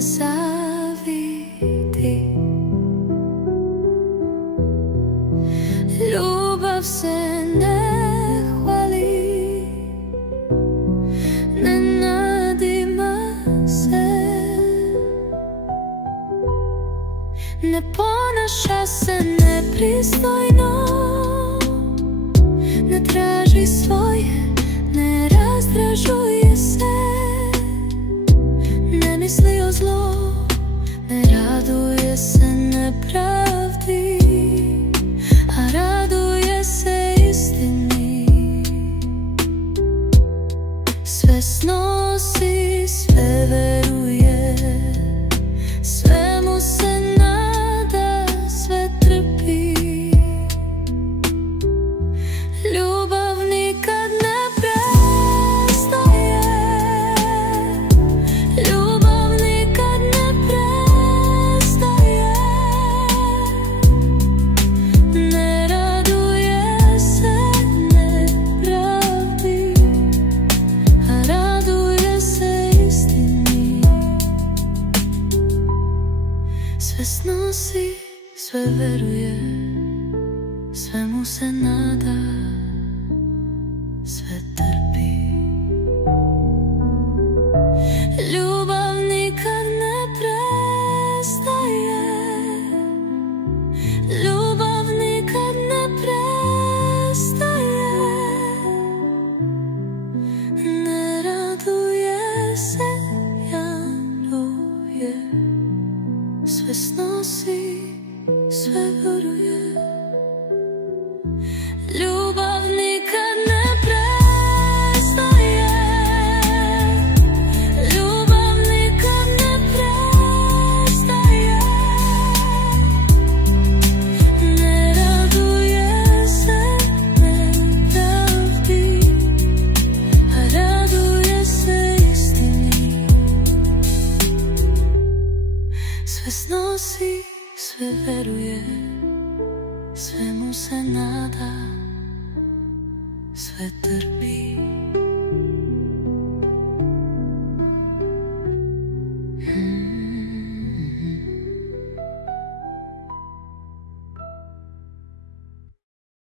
ne zavidi. Ljubav se ne hvali, ne nadima se, ne ponaša se nepristojno, ne traži svoje, ne razdražuje se, ne misli o zlo, ne raduje se nepravdi, a raduje se istini. Sve snosi, sve veruje, svemu se nada, sve trpi. Ljubav nikad ne prestaje, ljubav nikad ne prestaje, ne raduje se nepravdi, a raduje se istini. Sve snosi, sve veruje, svemu se nada, sve trpi. Ljubav nikad ne prestaje, ljubav nikad ne prestaje, ne raduje se, jaruje, sve snosi, sve veruje. Ljubav nikad ne prestaje, ljubav nikad ne prestaje, ne raduje se nepravdi, a raduje se istini. Sve snosi, sve veruje, svemu se nada, sve trpi.